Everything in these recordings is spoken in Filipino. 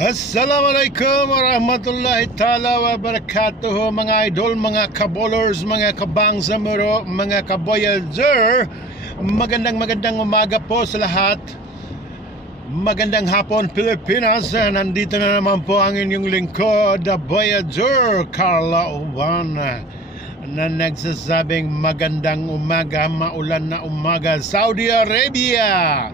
Assalamualaikum warahmatullahi ta'ala wa barakatuh, mga idol, mga kabolers, mga kabangsamuro, mga kaboyager. Magandang umaga po sa lahat. Magandang hapon Pilipinas. Nandito na naman po ang inyong lingkod, The Voyager, Carla Uban, na nagsasabing magandang umaga, maulan na umaga, Saudi Arabia.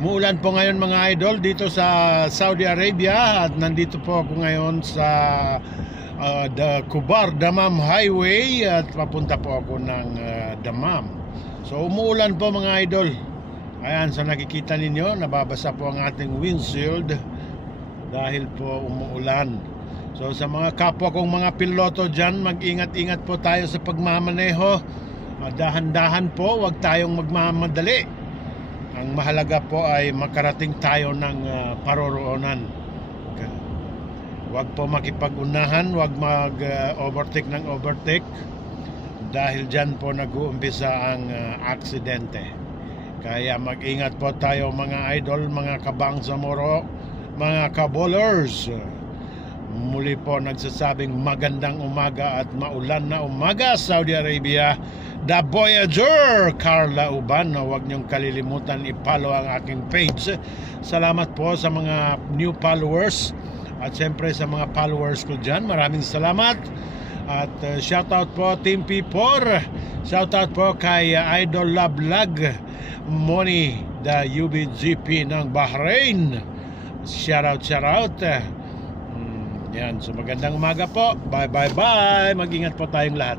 Muulan po ngayon mga idol dito sa Saudi Arabia, at nandito po ako ngayon sa the Kubar Dammam Highway at papunta po ako ng Dammam. So umuulan po mga idol. Ayan, so nakikita ninyo, nababasa po ang ating windshield dahil po umuulan. So sa mga kapwa kong mga piloto dyan, mag-ingat-ingat po tayo sa pagmamaneho. Dahan-dahan po, huwag tayong magmamadali. Ang mahalaga po ay makarating tayo ng paroroonan. Huwag po makipag-unahan, huwag mag-overtake ng overtake, dahil dyan po nag-uumpisa ang aksidente. Kaya mag-ingat po tayo mga idol, mga kabangsamoro, mga kabolers. Muli po nagsasabing magandang umaga at maulan na umaga, Saudi Arabia, The Voyager, Carla Uban. Huwag niyong kalilimutan i-follow ang aking page. Salamat po sa mga new followers at siyempre sa mga followers ko dyan. Maraming salamat. At shoutout po Team P4. Shoutout po kay Idol Love Lag Moni, the UBGP ng Bahrain. Shoutout. Yan, so magandang umaga po. Bye. Mag-ingat po tayong lahat.